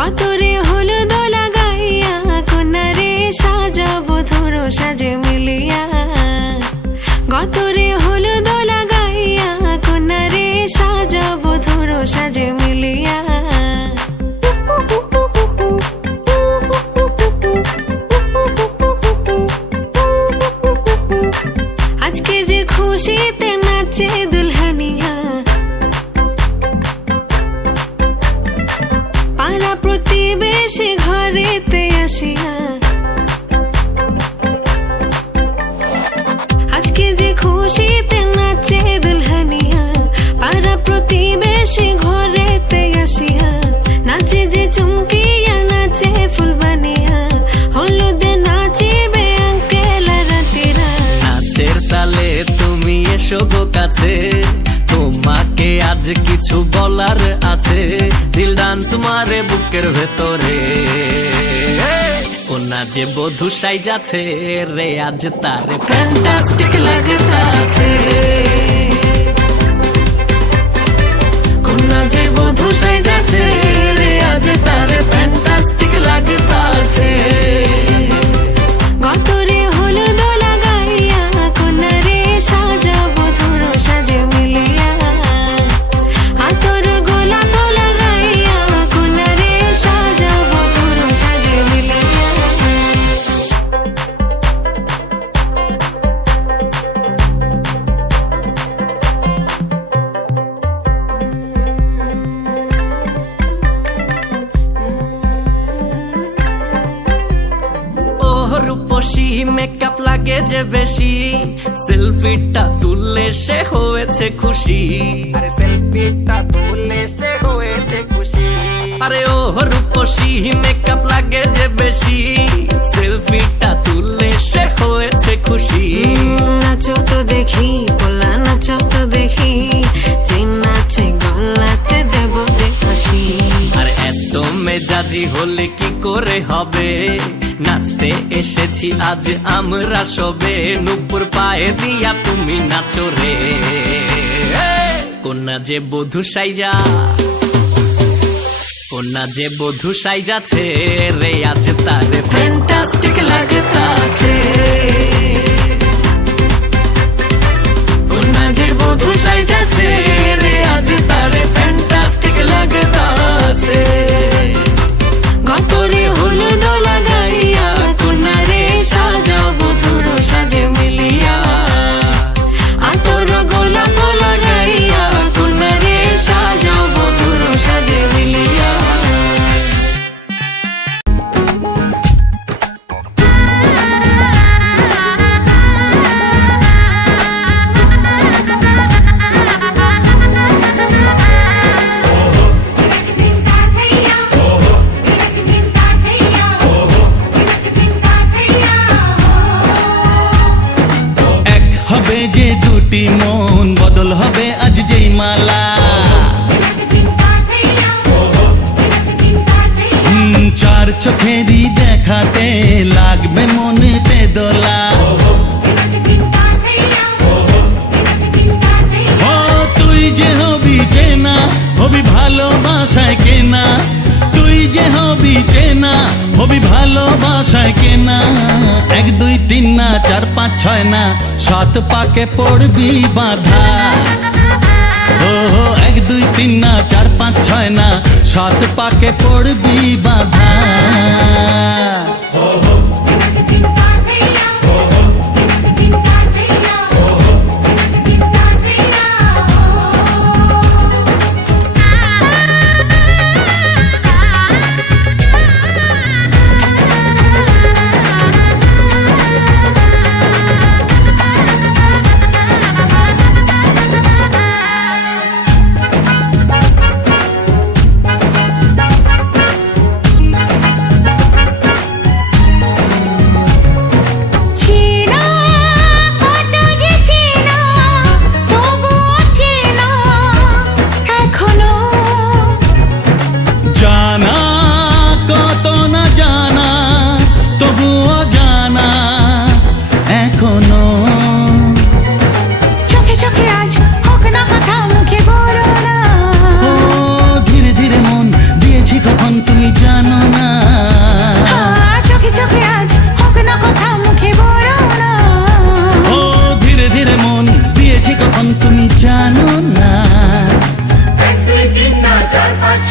গতরে হলুদ লাগাইয়া কন্যারে সাজাবো ধরো সাজে মিলিয়া। গতরে হলুদ লাগাইয়া কন্যারে সাজাবো ধরো সাজে মিলিয়া। আজকে যে খুশিতে নাচে দুলহানিয়া, পাড়া প্রতিবেশী ঘরেতে আসিয়া। আজকে যে খুশিতে নাচে দুলহানিয়া, পাড়া প্রতিবেশী ঘরেতে আসিয়া। নাচে যে চুমকিয়া নাচে ফুলবানিয়া, হলুদে নাচিবে আঙ্কেল রাতিরা। নাচের তালে তুমি এসো গো কাছে, তোমাকে আজ কিছু বলার আছে। দিল ডান্স মারে বুকের ভেতরে, ওনা যে বধূ সাইজাছে রে আজ তারে ফ্যান্টাস্টিক লাগতাছে। ওনা যে বধূ সাইজাছে রে আজ তারে ফ্যান্টাস্টিক লাগতাছে। গতরে হলুদ লাগাইয়া কন্যারে সাজাবো ধরো সাজে মিলিয়া। আতর গোলাপ লাগাইয়া কন্যারে সাজাবো ধরো সাজে মিলিয়া। রূপসী মেকআপ লাগে যে বেশি, সেলফিটা তুললে সে হয়েছে খুশি। আরে সেলফিটা তুললে সে হয়েছে খুশি। আরে ও রূপসী মেকআপ লাগে যে বেশি, সেলফিটা তুললে সে হয়েছে খুশি। নাচো তো দেখি পোলা নাচো তো দেখি, যে নাচে গলাতে দেব যে হাসি। আর এত মেজাজি হলে কি করে হবে, নাচতে এসেছি আজ আমরা সবে। নুপুর পায়ে দিয়া তুমি নাচো রে, কন্যা যে বধূ সাইজা, কন্যা যে বধূ সাইজাছে রে আজ তারে ফ্যান্টাস্টিক লাগতাছে। কন্যা যে বধূ সাইজাছে রে আজ তারে ফ্যান্টাস্টিক লাগতাছে। গতরে হলুদ লাগাইয়া কন্যারে সাজাবো ধরো সাজে মিলিয়া। আতর গোলাপ লাগাইয়া কন্যারে সাজাবো ধরো সাজে মিলিয়া। যে দুটি মন বদল হবে আজ যেই মালা। চার চোখেরই দেখাতে লাগবে মনেতে দোলা। ও তুই যে হবি চেনা, হবি ভালোবাসায় কেনা। তুই যে হবি চেনা, হবি ভালোবাসায় কেনা। 1 2 3 না 4 5 6 না 7 পাকে পড়বি বাঁধা। ও 1 2 3 না 4 5 6 না 7 পাকে পড়বি বাঁধা।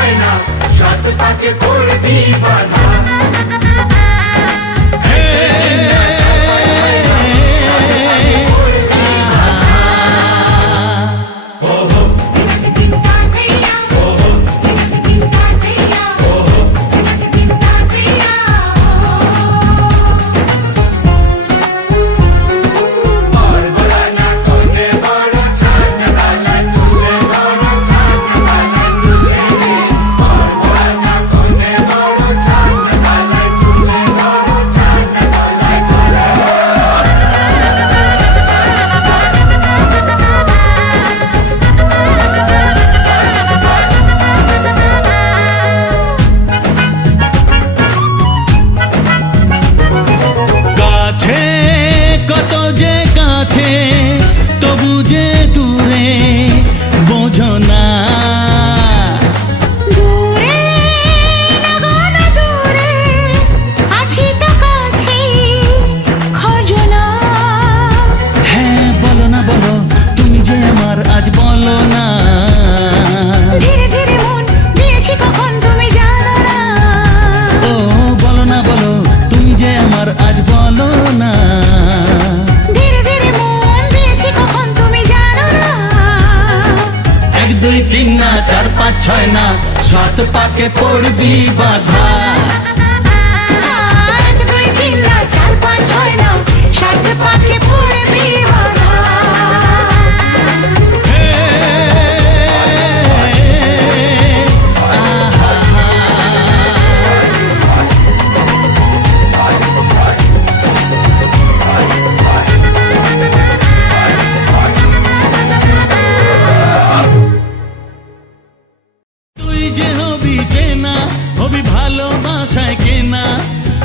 ছয় না সাত পাকে পড়বি বাধা কাছে কত যে কাছে তবু যে দূরে বোঝো না দূরে লাগো না দূরে আছি তো কাছে খোঁজো না হ্যাঁ বলো না বলো তুমি যে আমার আজ বলো না ধীরে ধীরে মন দিয়েছি কখন তুমি জানো না ও বলো না বলো তুমি যে আমার আজ বলো না ধীরে ধীরে মন দিয়েছি কখন তুমি জানো না এক দুই তিন না চার পাঁচ ছয় না সাত পাকে পড়বি বাধা এক দুই তিন না চার পাঁচ ছয় না সাত পাকে পড়বি বাধা তুই যে হবি চেনা হবি ভালোবাসায় কেনা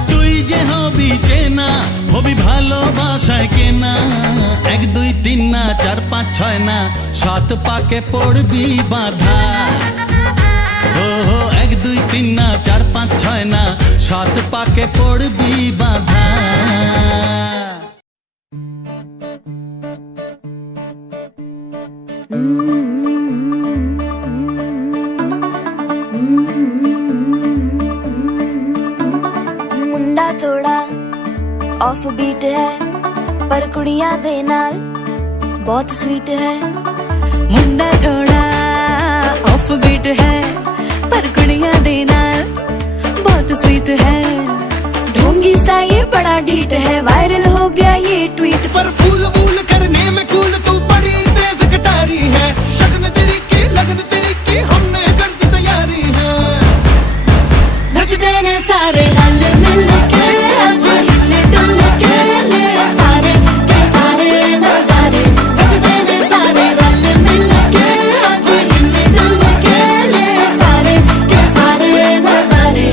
তুই যে হবি চেনা হবি ভালোবাসায় কেনা এক দুই তিন না চার পাঁচ ছয় না সাত পাকে পড়বি বাধা ও এক দুই তিন না চার পাঁচ ছয় না সাত পাকে পড়বি বাধা मुंडा थोड़ा ऑफ बीट है पर कुड़ियां दे नाल बहुत स्वीट है मुंडा थोड़ा ऑफ बीट है पर कुड़ियां दे नाल बहुत स्वीट है ढोंगी सा ये बड़ा ढीठ है वायरल हो गया ये ट्वीट पर फूल वूल करने में कूल तू बड़ी तेज कटारी है शगन तेरी की लगन तेरी की हमने कर दी तैयारी है नचते ने सारे रल मिल के आज हिले डुल के ले सारे के सारे नजारे नचते ने सारे रल मिल के आज हिले डुल के ले सारे के सारे नजारे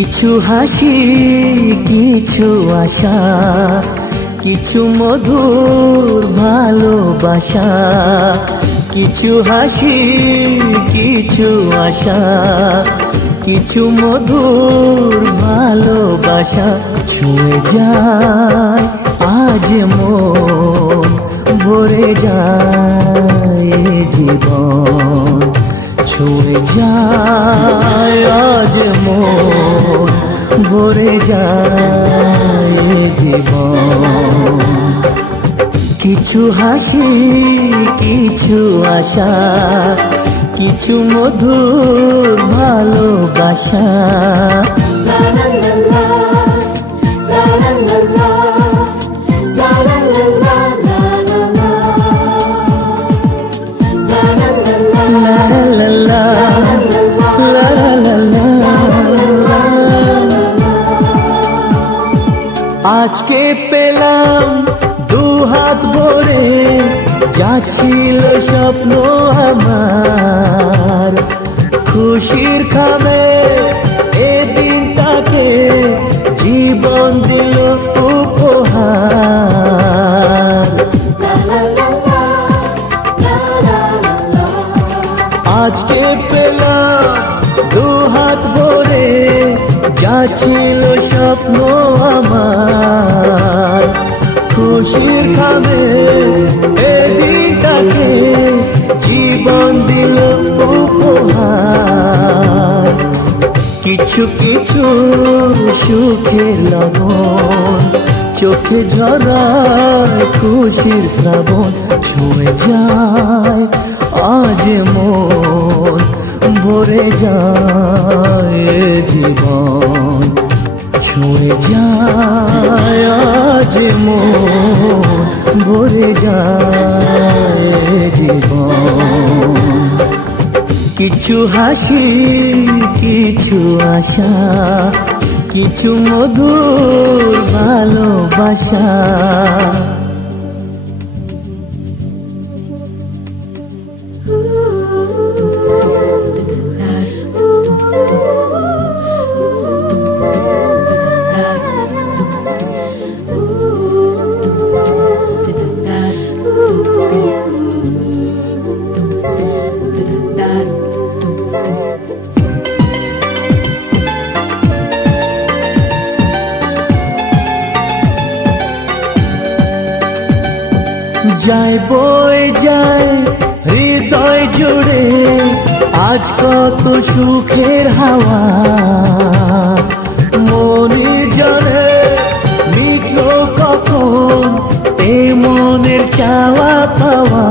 কিছু হাসি কিছু আশা কিছু মধুর ভালোবাসা কিছু হাসি কিছু আশা কিছু মধুর ভালোবাসা ছুঁয়ে যায় আজ মন ভরে যায় এ জীবন ছুঁয়ে যায় আজ মন ভরে যায় এ জীবন কিছু হাসি কিছু আশা কিছু মধুর ভালোবাসা আজকে পেলাম দু হাত ভরে যাচ্ছিল স্বপ্ন আমার খুশির খামে এ দিনটাকে জীবন দিল উপহার আজকে পেলাম দু হাত ভরে যাচ্ছিল স্বপ্ন আমার খুশির খামে এ দিনটাকে জীবন দিল উপহার কিছু কিছু সুখের লগন চোখে ঝরায় খুশির শ্রাবণ ছুঁয়ে যায় আজ মন ভরে যায় এ জীবন ছুঁয়ে যায় আজ মন ভরে যায় এ জীবন কিছু হাসি কিছু আশা কিছু মধুর ভালোবাসা যায় বই যায় হৃদয় জুড়ে আজ কত সুখের হাওয়া মনে জানে মিটল কখন এ মনের চাওয়া পাওয়া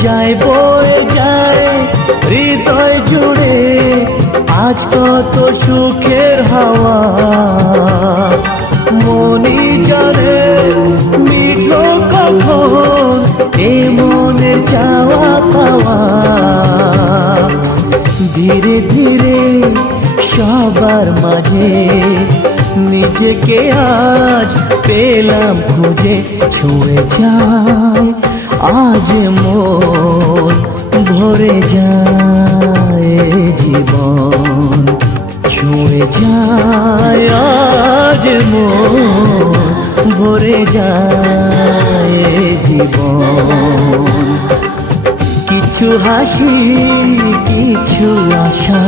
যায় বই যায় হৃদয় জুড়ে আজ কত সুখের হাওয়া মনি জানে মিটল কখন এ মনের চাওয়া পাওয়া ধীরে ধীরে সবার মাঝে নিজেকে আজ পেলাম খুঁজে ছুঁয়ে যায় আজ মন ভরে যায় এ জীবন ছুঁয়ে যায় আজ মন ভরে যায় এ জীবন কিছু হাসি কিছু আশা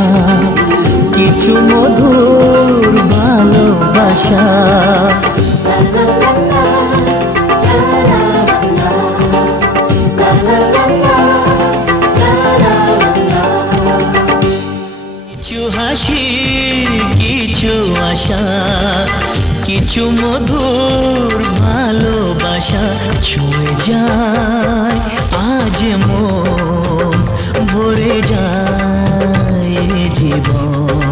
কিছু মধুর ভালোবাসা কিছু হাসি কিছু আশা কিছু মধুর ভালোবাসা ছুঁয়ে যায় আজ মন ভরে যায় জীবন